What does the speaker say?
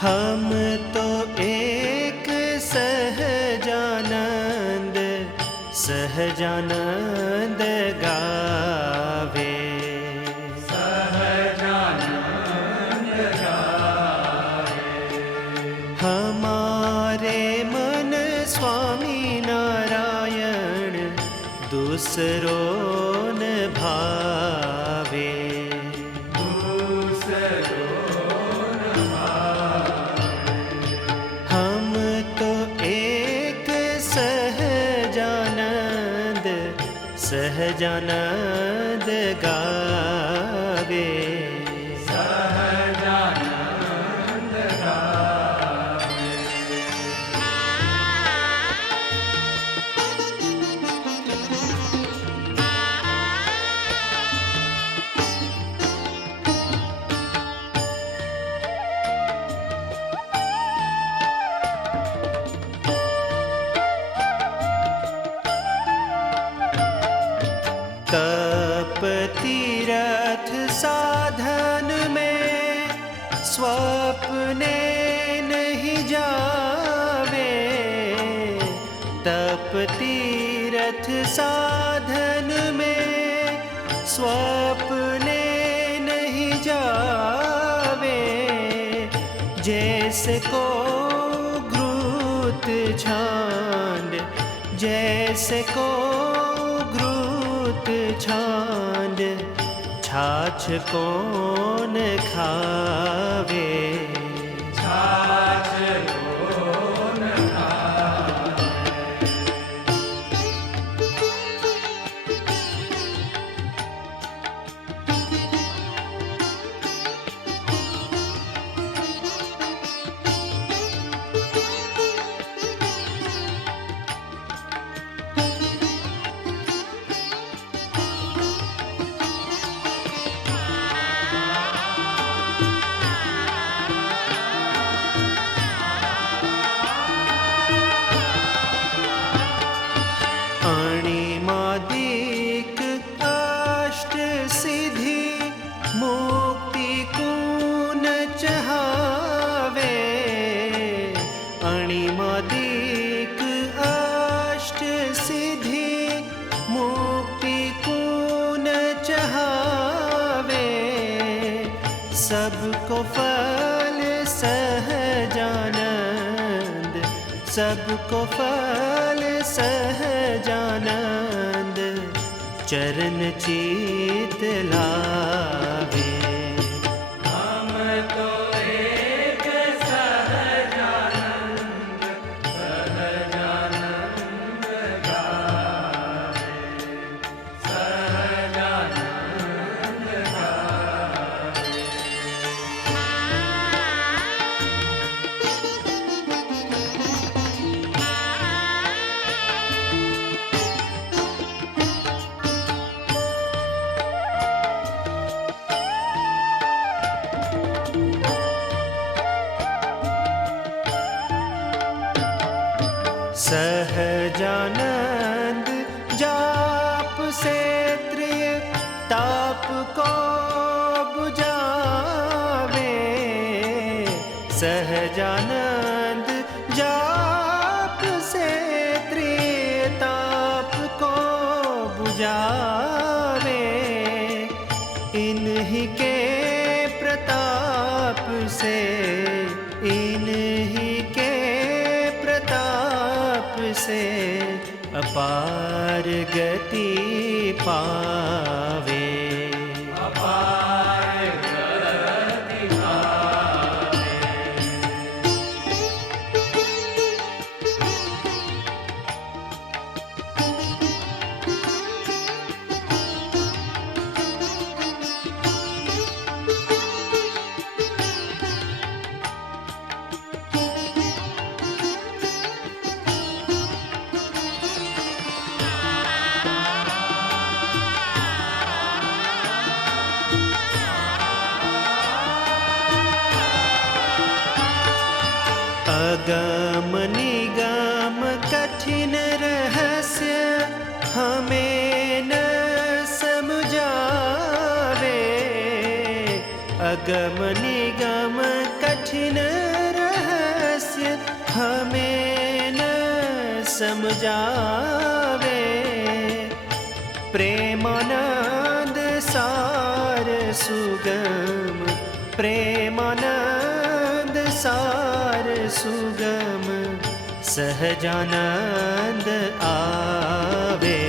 हम तो एक सहजानंद सहजानंद गावे। हमारे मन स्वामी नारायण दूसरों न भावे। सहजानंद गावे तप तीरथ साधन में स्वप्ने नहीं जावे। तप तीरथ साधन में स्वप्ने नहीं जावे। जैसे को घृत छांड जैसे को घृत छांड छाछ कौन खावे? अणिमादिक सबको फल सहजानंद। सबको फल सहजानंद। चरण चीत लावे सहजानंद जाप से त्रिय ताप को बुझावे। सहजानंद जाप से त्रिय ताप को बुझावे। अपार गति पावे। अगम निगम कठिन रहस्य हमें न समझावे। अगम निगम कठिन रहस्य हमें न समझावे। प्रेमानंद सार सुगम, प्रेमानंद सार सुगम सहजानंद आवे।